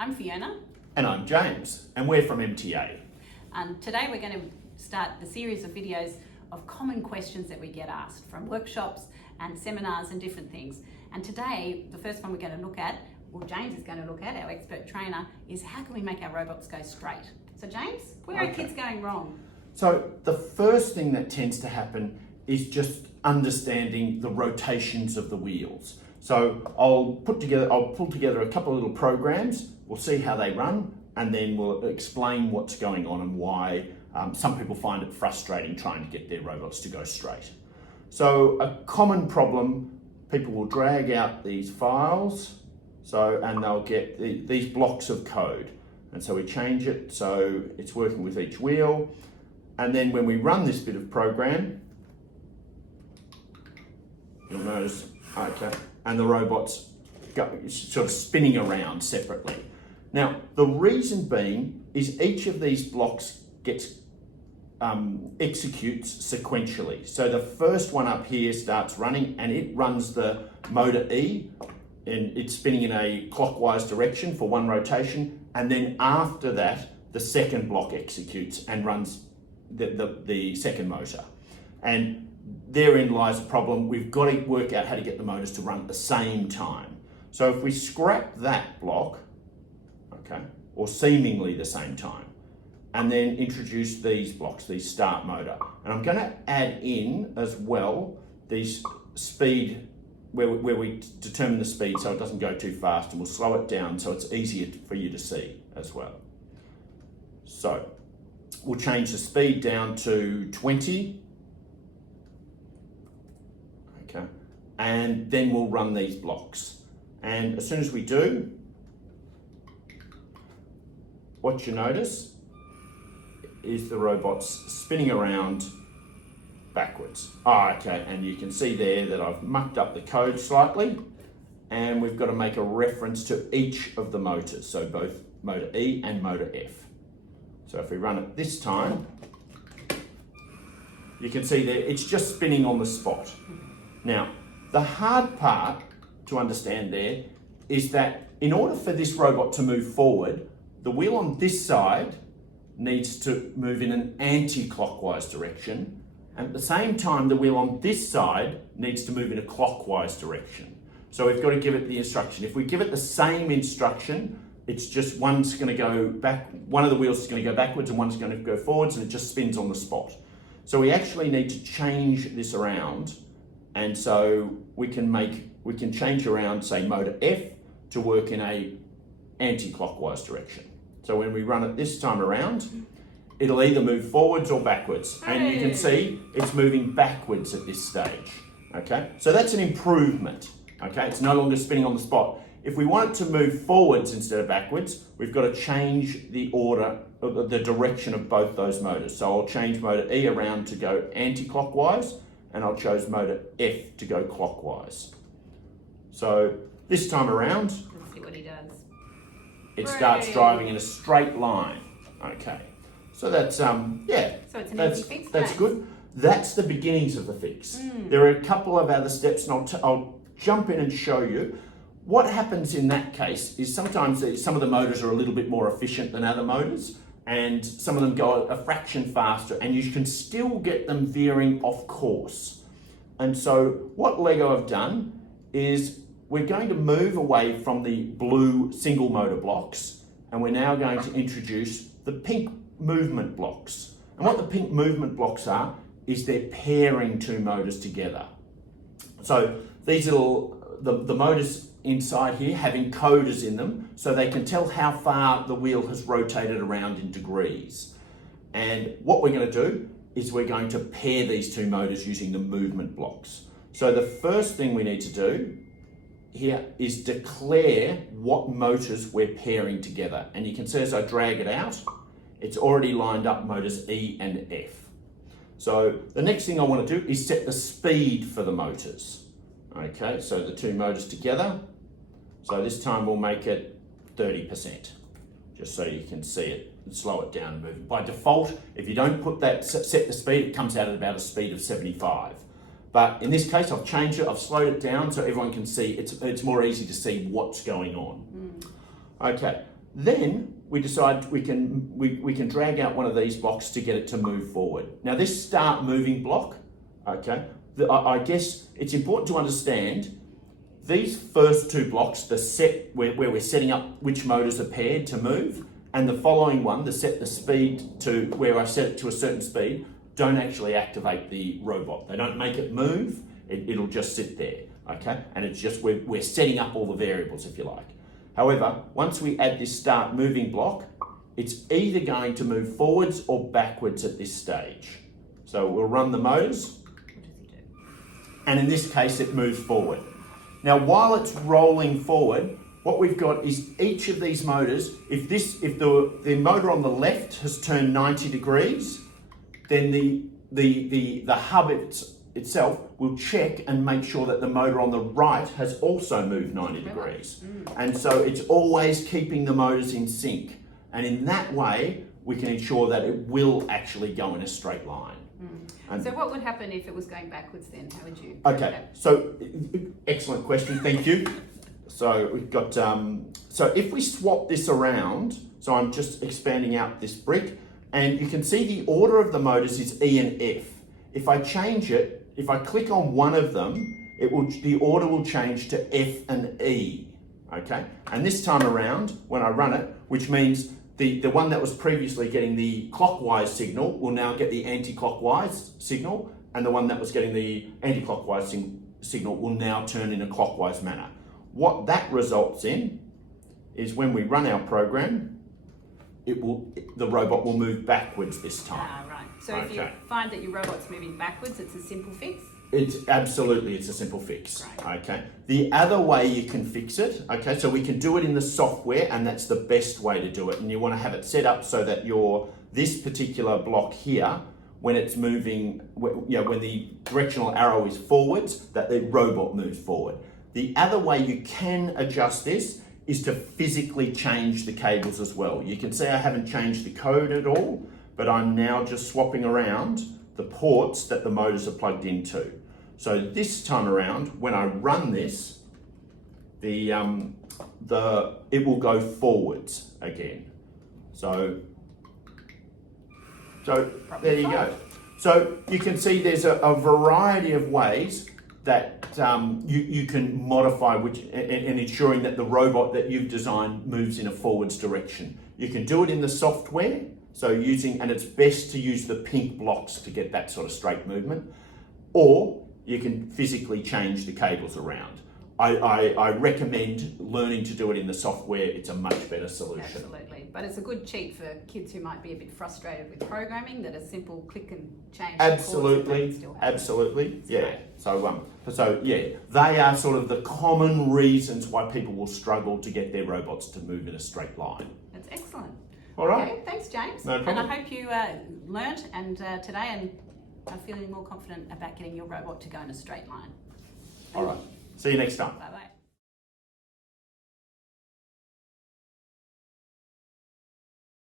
I'm Fiona. And I'm James, and we're from MTA. And today we're going to start the series of videos of common questions that we get asked from workshops and seminars and different things. And today, the first one we're going to look at, or James is going to look at, our expert trainer, is how can we make our robots go straight? So James, where are kids going wrong? So the first thing that tends to happen is just understanding the rotations of the wheels. So I'll pull together a couple of little programs, we'll see how they run, and then we'll explain what's going on and why some people find it frustrating trying to get their robots to go straight. So a common problem, people will drag out these files, and they'll get these blocks of code. And so we change it so it's working with each wheel. And then when we run this bit of program, you'll notice, okay, and the robot's sort of spinning around separately. Now, the reason being is each of these blocks executes sequentially. So the first one up here starts running and it runs the motor E, and it's spinning in a clockwise direction for one rotation. And then after that, the second block executes and runs the second motor. And therein lies the problem. We've got to work out how to get the motors to run at the same time. So if we scrap that block, okay, or seemingly the same time, and then introduce these blocks, these start motor. And I'm going to add in as well these speed, where we determine the speed so it doesn't go too fast, and we'll slow it down so it's easier for you to see as well. So we'll change the speed down to 20. Okay, and then we'll run these blocks. And as soon as we do, what you notice is the robot's spinning around backwards. Okay, and you can see there that I've mucked up the code slightly, and we've got to make a reference to each of the motors, so both motor E and motor F. So if we run it this time, you can see there it's just spinning on the spot. Now, the hard part to understand there is that in order for this robot to move forward, the wheel on this side needs to move in an anti-clockwise direction, and at the same time the wheel on this side needs to move in a clockwise direction. So we've got to give it the instruction. If we give it the same instruction, it's just one's going to go back, one of the wheels is going to go backwards and one's going to go forwards, and it just spins on the spot. So we actually need to change this around, and so we can change around, say, motor F to work in a anti-clockwise direction. So when we run it this time around, it'll either move forwards or backwards. Hey. And you can see it's moving backwards at this stage, okay? So that's an improvement, okay? It's no longer spinning on the spot. If we want it to move forwards instead of backwards, we've got to change the order, the direction of both those motors. So I'll change motor E around to go anti-clockwise, and I'll choose motor F to go clockwise. So this time around, Let's see what he does. It starts driving in a straight line. Okay, so that's yeah. So it's an easy fix. That's good. That's the beginnings of the fix. There are a couple of other steps, and I'll jump in and show you. What happens in that case is sometimes some of the motors are a little bit more efficient than other motors, and some of them go a fraction faster, and you can still get them veering off course. And so what Lego have done is we're going to move away from the blue single motor blocks, and we're now going to introduce the pink movement blocks. And what the pink movement blocks are is they're pairing two motors together. So these the motors inside here have encoders in them, so they can tell how far the wheel has rotated around in degrees. And what we're going to do is we're going to pair these two motors using the movement blocks. So the first thing we need to do here is declare what motors we're pairing together. And you can see as I drag it out, it's already lined up motors E and F. So the next thing I want to do is set the speed for the motors. Okay, so the two motors together. So this time we'll make it 30%, just so you can see it and slow it down and move it. By default, if you don't put that, set the speed, it comes out at about a speed of 75. But in this case, I've changed it, I've slowed it down so everyone can see, it's more easy to see what's going on. Okay, Then we decide we can drag out one of these blocks to get it to move forward. Now this start moving block, okay, I guess it's important to understand these first two blocks, the set where we're setting up which motors are paired to move, and the following one, the set the speed to where I set it to a certain speed, don't actually activate the robot. They don't make it move, it'll just sit there, okay? And it's just, we're setting up all the variables, if you like. However, once we add this start moving block, it's either going to move forwards or backwards at this stage. So we'll run the motors, and in this case, it moves forward. Now, while it's rolling forward, what we've got is each of these motors, if the motor on the left has turned 90 degrees, then the hub itself will check and make sure that the motor on the right has also moved 90 degrees. And so it's always keeping the motors in sync. And in that way, we can ensure that it will actually go in a straight line. So what would happen if it was going backwards then? How would you? Okay, so excellent question, thank you. So we've got, so if we swap this around, so I'm just expanding out this brick, and you can see the order of the motors is E and F. If I change it, if I click on one of them, the order will change to F and E, okay? And this time around, when I run it, which means the one that was previously getting the clockwise signal will now get the anti-clockwise signal, and the one that was getting the anti-clockwise signal will now turn in a clockwise manner. What that results in is when we run our program, the robot will move backwards this time. Ah, right. So if you find that your robot's moving backwards, it's a simple fix? It's a simple fix. Right. Okay. The other way you can fix it, okay, so we can do it in the software, and that's the best way to do it. And you want to have it set up so that this particular block here, when it's moving, when the directional arrow is forwards, that the robot moves forward. The other way you can adjust this is to physically change the cables as well. You can see I haven't changed the code at all, but I'm now just swapping around the ports that the motors are plugged into. So this time around, when I run this, it will go forwards again. So there you go. So you can see there's a variety of ways that you can modify in ensuring that the robot that you've designed moves in a forwards direction. You can do it in the software, and it's best to use the pink blocks to get that sort of straight movement, or you can physically change the cables around. I recommend learning to do it in the software. It's a much better solution. Absolutely, but it's a good cheat for kids who might be a bit frustrated with programming, that a simple click and change. Absolutely, absolutely, yeah. So yeah, they are sort of the common reasons why people will struggle to get their robots to move in a straight line. That's excellent. All right. Okay, thanks, James. No problem. And I hope you learnt today and are feeling more confident about getting your robot to go in a straight line. All right. See you next time. Bye-bye.